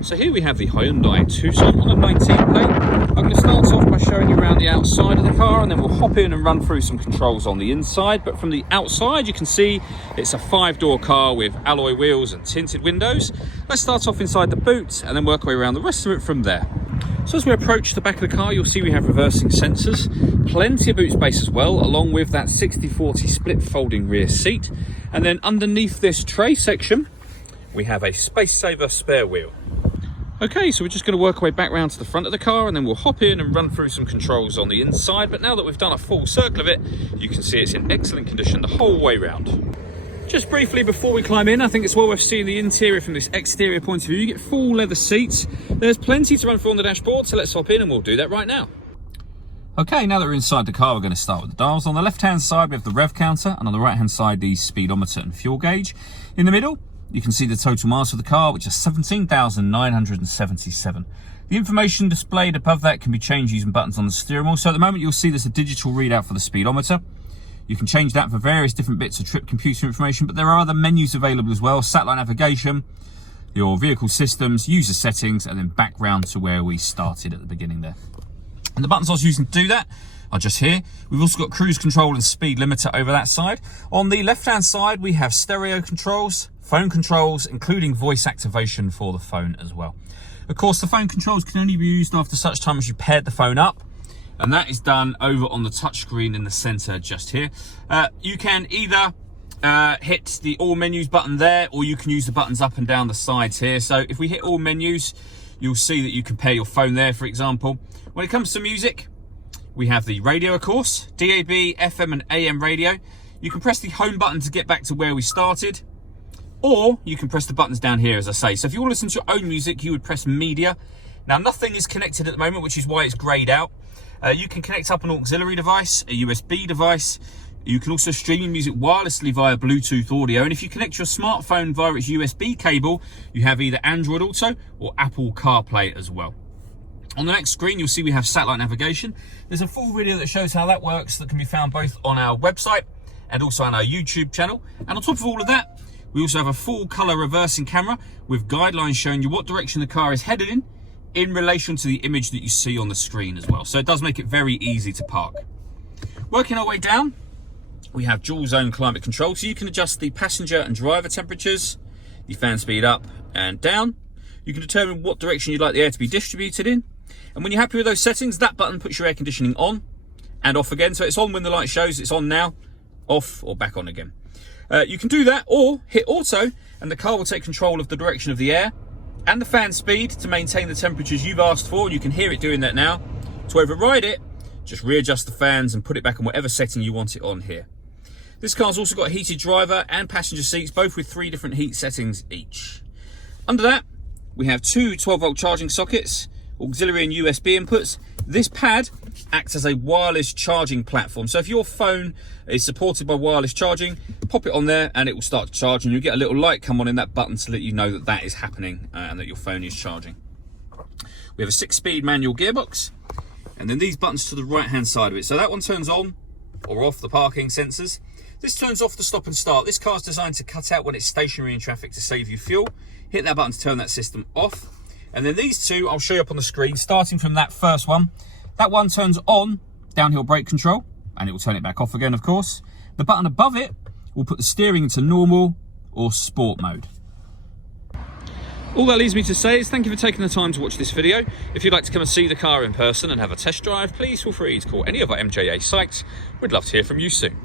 So here we have the Hyundai Tucson on a 19 plate. I'm going to start off by showing you around the outside of the car, and then we'll hop in and run through some controls on the inside. But from the outside, you can see it's a 5-door car with alloy wheels and tinted windows. Let's start off inside the boot and then work our way around the rest of it from there. So as we approach the back of the car, you'll see we have reversing sensors, plenty of boot space as well, along with that 60/40 split folding rear seat. And then underneath this tray section, we have a space saver spare wheel. Okay, so we're just going to work our way back round to the front of the car, and then we'll hop in and run through some controls on the inside. But now that we've done a full circle of it, you can see it's in excellent condition the whole way round. Just briefly before we climb in, I think it's well worth seeing the interior from this exterior point of view. You get full leather seats. There's plenty to run through on the dashboard, so let's hop in and we'll do that right now. Okay, now that we're inside the car, we're going to start with the dials. On the left-hand side, we have the rev counter, and on the right-hand side, the speedometer and fuel gauge. In the middle, you can see the total miles of the car, which is 17,977. The information displayed above that can be changed using buttons on the steering wheel. So at the moment, you'll see there's a digital readout for the speedometer. You can change that for various different bits of trip computer information, but there are other menus available as well. Satellite navigation, your vehicle systems, user settings, and then back round to where we started at the beginning there. And the buttons I was using to do that are just here. We've also got cruise control and speed limiter over that side. On the left-hand side, we have stereo controls, phone controls, including voice activation for the phone as well. Of course, the phone controls can only be used after such time as you paired the phone up, and that is done over on the touchscreen in the center just here. You can either hit the all menus button there, or you can use the buttons up and down the sides here. So if we hit all menus, you'll see that you can pair your phone there, for example. When it comes to music, we have the radio, of course, DAB, FM and AM radio. You can press the home button to get back to where we started, or you can press the buttons down here, as I say. So if you want to listen to your own music, you would press media. Now, nothing is connected at the moment, which is why it's grayed out. You can connect up an auxiliary device, a USB device. You can also stream music wirelessly via Bluetooth audio. And if you connect your smartphone via its USB cable, you have either Android Auto or Apple CarPlay as well. On the next screen, you'll see we have satellite navigation. There's a full video that shows how that works that can be found both on our website and also on our YouTube channel. And on top of all of that, we also have a full color reversing camera with guidelines showing you what direction the car is headed in relation to the image that you see on the screen as well. So it does make it very easy to park. Working our way down, we have dual zone climate control. So you can adjust the passenger and driver temperatures, the fan speed up and down. You can determine what direction you'd like the air to be distributed in. And when you're happy with those settings, that button puts your air conditioning on and off again. So it's on when the light shows, it's on now, off or back on again. You can do that or hit auto, and the car will take control of the direction of the air and the fan speed to maintain the temperatures you've asked for. You can hear it doing that now. To override it, just readjust the fans and put it back on whatever setting you want it on here. This car's also got heated driver and passenger seats, both with 3 different heat settings each. Under that, we have 2 12-volt charging sockets, auxiliary and USB inputs. This pad acts as a wireless charging platform. So if your phone is supported by wireless charging, pop it on there and it will start to charge, and you'll get a little light come on in that button to let you know that that is happening and that your phone is charging. We have a 6-speed manual gearbox, and then these buttons to the right hand side of it. So that one turns on or off the parking sensors. This turns off the stop and start. This car's designed to cut out when it's stationary in traffic to save you fuel. Hit that button to turn that system off. And then these two, I'll show you up on the screen, starting from that first one. That one turns on downhill brake control, and it will turn it back off again, of course. The button above it will put the steering into normal or sport mode. All that leaves me to say is thank you for taking the time to watch this video. If you'd like to come and see the car in person and have a test drive, please feel free to call any of our MJA sites. We'd love to hear from you soon.